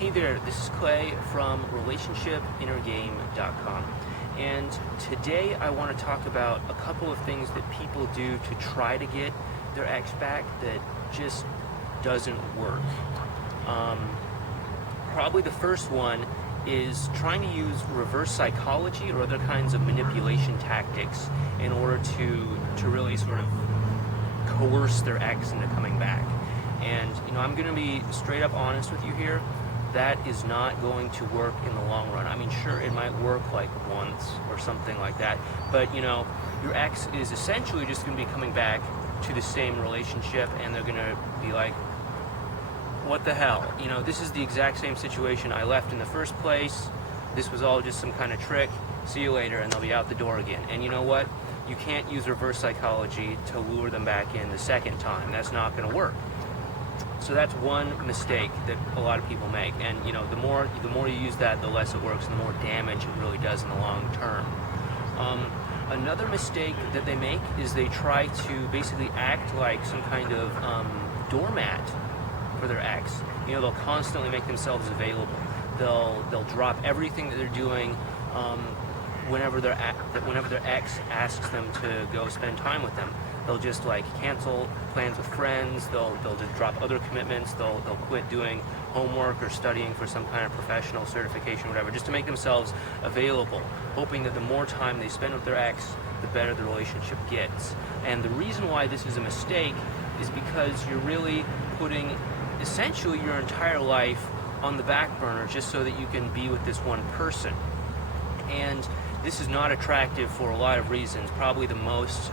Hey there, this is Clay from relationshipinnergame.com, and today I want to talk about a couple of things that people do to try to get their ex back that just doesn't work. Probably the first one is trying to use reverse psychology or other kinds of manipulation tactics in order to really sort of coerce their ex into coming back. And I'm going to be straight up honest with you here. That is not going to work in the long run. I mean, sure, it might work like once or something like that, but your ex is essentially just going to be coming back to the same relationship, and they're going to be like, what the hell? This is the exact same situation I left in the first place. This was all just some kind of trick. See you later, and they'll be out the door again. And you know what? You can't use reverse psychology to lure them back in the second time. That's not going to work. So that's one mistake that a lot of people make, and the more you use that, the less it works, and the more damage it really does in the long term. Another mistake that they make is they try to basically act like some kind of doormat for their ex. They'll constantly make themselves available. They'll drop everything that they're doing whenever their ex asks them to go spend time with them. They'll just cancel plans with friends. They'll just drop other commitments. They'll quit doing homework or studying for some kind of professional certification, whatever, just to make themselves available, hoping that the more time they spend with their ex, the better the relationship gets. And the reason why this is a mistake is because you're really putting essentially your entire life on the back burner just so that you can be with this one person. And this is not attractive for a lot of reasons. Probably the most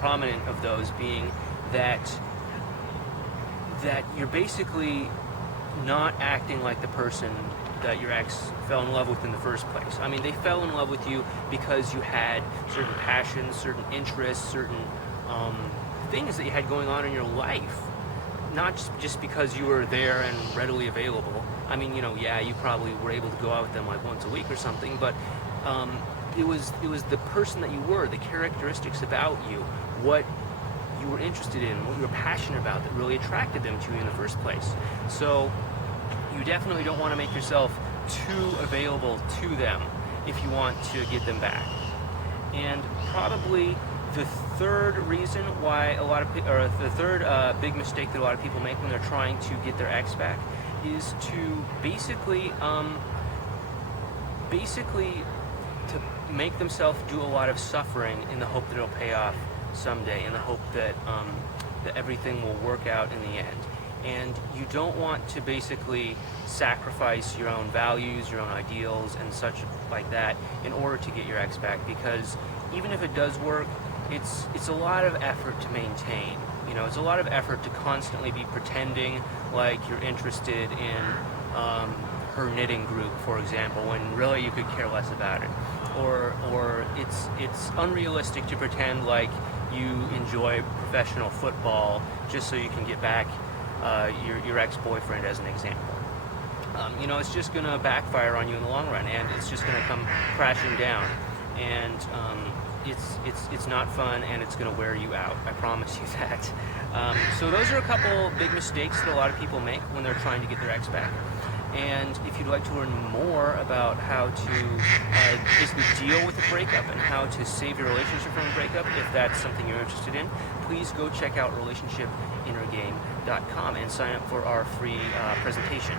prominent of those being that you're basically not acting like the person that your ex fell in love with in the first place. I mean, they fell in love with you because you had certain passions, certain interests, certain things that you had going on in your life. Not just because you were there and readily available. I mean, yeah, you probably were able to go out with them once a week or something, but it was the person that you were, the characteristics about you, what you were interested in, what you were passionate about that really attracted them to you in the first place. So you definitely don't want to make yourself too available to them if you want to get them back. And probably the third reason why the third big mistake that a lot of people make when they're trying to get their ex back is to basically to make themselves do a lot of suffering in the hope that it'll pay off someday, in the hope that that everything will work out in the end. And you don't want to basically sacrifice your own values, your own ideals, and such like that in order to get your ex back, because even if it does work, it's a lot of effort to maintain. It's a lot of effort to constantly be pretending like you're interested in her knitting group, for example, when really you could care less about it. Or it's unrealistic to pretend like you enjoy professional football just so you can get back your ex-boyfriend, as an example. It's just going to backfire on you in the long run, and it's just going to come crashing down. And it's not fun, and it's going to wear you out. I promise you that. So those are a couple big mistakes that a lot of people make when they're trying to get their ex back. And if you'd like to learn more about how to basically deal with a breakup and how to save your relationship from a breakup, if that's something you're interested in, please go check out relationshipinnergame.com and sign up for our free presentation.